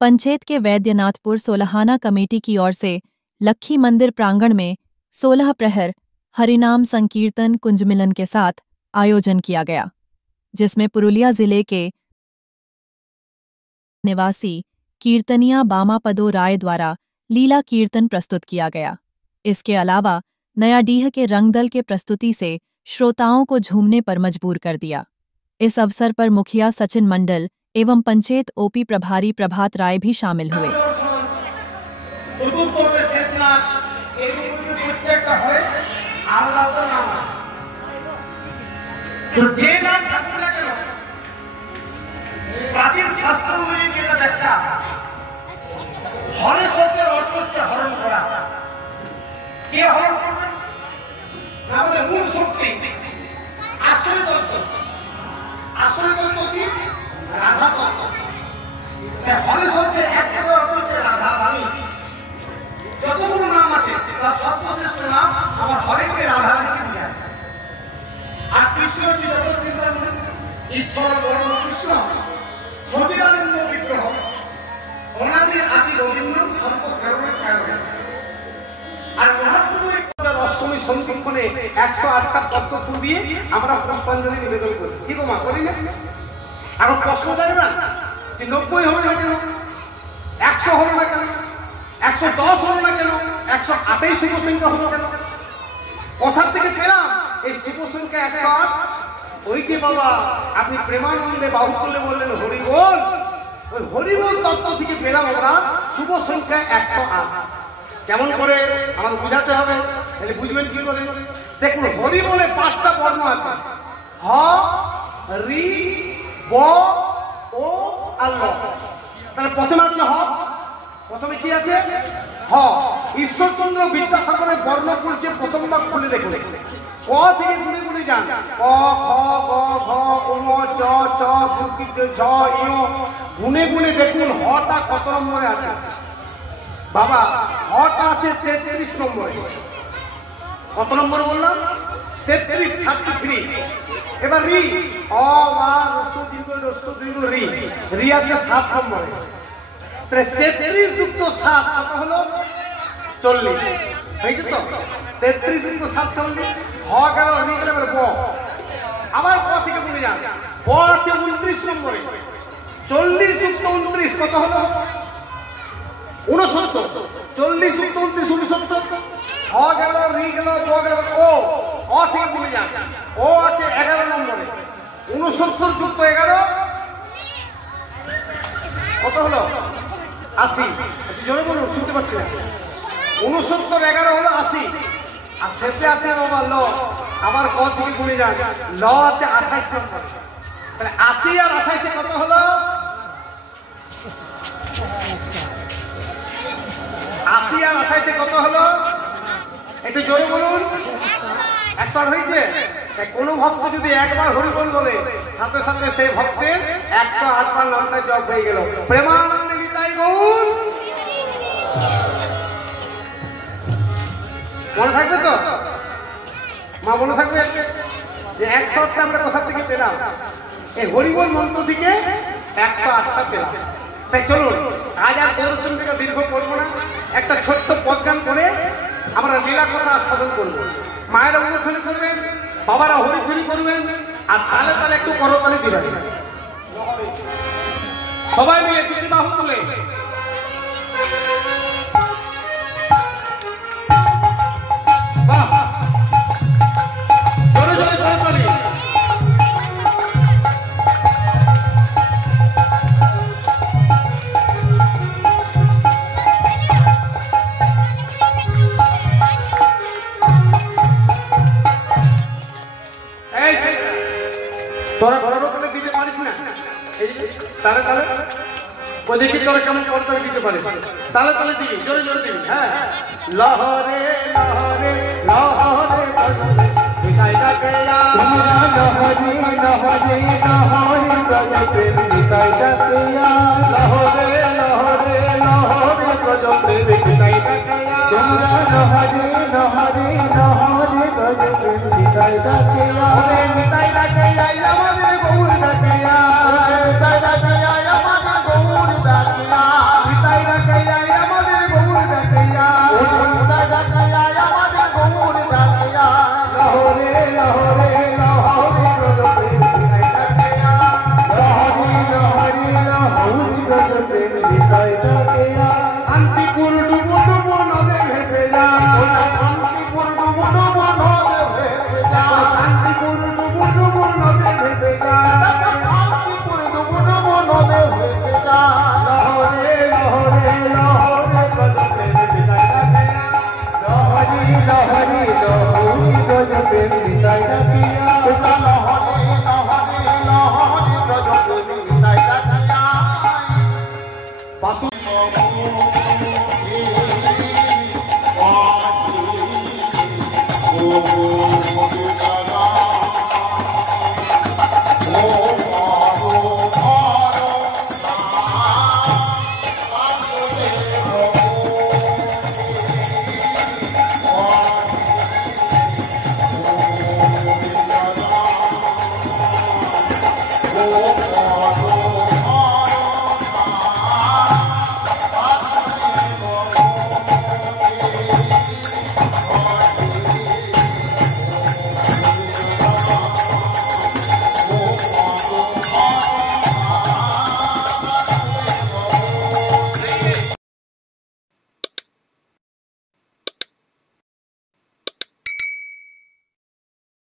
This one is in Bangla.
पंचेत के वैद्यनाथपुर सोलहाना कमेटी की ओर से लक्खी मंदिर प्रांगण में 16 प्रहर हरिनाम संकीर्तन कुंज मिलन के साथ आयोजन किया गया, जिसमें पुरुलिया जिले के निवासी कीर्तनिया बामापदो राय द्वारा लीला कीर्तन प्रस्तुत किया गया। इसके अलावा नयाडीह के रंगदल के प्रस्तुति से श्रोताओं को झूमने पर मजबूर कर दिया। इस अवसर पर मुखिया सचिन मंडल एवं पंचायत ओपी प्रभारी प्रभात राय भी शामिल हुए। প্রাচীন শাস্ত্রগুলি যেটা ব্যাখ্যা হরে শব্দের অর্থ হচ্ছে হরণ করা। কে হরণ করবে? আমাদের মূল শক্তি আশ্রয় তত্ত্ব। আশ্রয় তত্ত্ব কি? রাধা তত্ত্ব। হরে শব্দের এক অর্থ হচ্ছে রাধা রানী। যতগুলো নাম আছে তার সর্বশ্রেষ্ঠ নাম আমার হরেকে রাধা রানীকে বোঝায়। আর কৃষ্ণ হচ্ছে জগৎ চিন্তার ঈশ্বর বর্ণ কৃষ্ণ সচিদানন্দ বিগ্রহ অনাদি আদি গোবিন্দ সর্বকারণের কারণ। আর মহাপ্রভু অষ্টমী সংরক্ষণে 108টা পদ্ম দিয়ে আমরা পুষ্পাঞ্জলি নিবেদন করি। কি গো মা, করি না? এখন প্রশ্ন জানে না যে 90 হলো না কেন, 100 হলো না কেন, 110 হলো না কেন, 128 শুভ সংখ্যা হলো কেন? কোথার থেকে পেলাম এই শুভ সংখ্যা 108? ওই যে বাবা আপনি প্রেমানন্দে বাহু তুলে বললেন হরিবোল, ওই হরিবোল তত্ত্ব থেকে পেলাম আমরা শুভ সংখ্যা 108। কেমন করে আমাকে বুঝাতে হবে, তাহলে বুঝবেন কি করে? দেখুন, হরিবোলে 5টা বর্ণ আছে, হ রি ব ও আর ল। তাহলে প্রথমে আছে হ, প্রথমে কি আছে? হ। ঈশ্বরচন্দ্র বিদ্যাসাগরের বর্ণ পরিচয় প্রথমবার খুলে দেখুন, ক থেকে গুনে গুনে যান, ক খ গ ঘ ঙ চ ছ ঝ ঞ, গুনে গুনে দেখুন হটা কত নম্বরে আছে। বাবা হটা আছে 33 নম্বরে। কত নম্বর বললাম? 33, 33। এবার রি, অ আ রস্য দীর্ঘ রস্য দীর্ঘ রি, রি আছে 7 নম্বরে। 33 যুক্ত 7 কত হলো? 40। হয়েছে তো? 33 যুক্ত 7 40। হ গেল, রি গেল, এবার ব। আবার ক থেকে বলে যান, ব আছে 29 নম্বরে। 40 যুক্ত 29 কত হলো? 69। 40 যুক্ত 29 69। হ গেল, রি গেল, ব গেল, ও। অ থেকে বলে যান, ও আছে 11 নম্বরে। 69 যুক্ত 11 কত হলো? 80। জোরে বলুন, শুনতে পাচ্ছি না। 69 11 হলো 80। আর শেষে আছে বাবা ল। আবার ক থেকে গুনে যান, ল আছে 28 নম্বর। তাহলে 80 আর 28 কত হলো? 80 আর 28 কত হলো? একটু জোরে বলুন। 100 হয়েছে? কোন ভক্ত যদি একবার হরিবোল বলে, সাথে সাথে সেই ভক্তের 108 বার নামটা জপ হয়ে গেল। প্রেমানন্দে নিতাই গৌর। মনে থাকবে তো মা? মনে থাকবে যে 108টা আমরা কোথা থেকে পেলাম? এই হরিবোল মন্ত্র থেকে 108টা পেলাম। তাই চলুন আজ আর প্রদর্শন থেকে দীর্ঘ করবো না, একটা ছোট্ট পদগান করে আমরা লীলা কথা আস্বাদন করবো। মায়েরা অনুধ্বনি করবেন, বাবারা হরিধ্বনি করবেন, আর তালে তালে একটু করতালি দিবেন। সবাই মিলে দুটি বাহু তুলে জোরে জোরে করতালি। তোরা ঘরের ওখানে দিতে পারিস না? এই তালে তালে ওই দেখি তোরা কেমন করতালি দিতে পারিস। তালে তালে দিবি, জোরে জোরে দিবি। হ্যাঁ, লহরে লহরে লহরে লহরে লহরে লহরে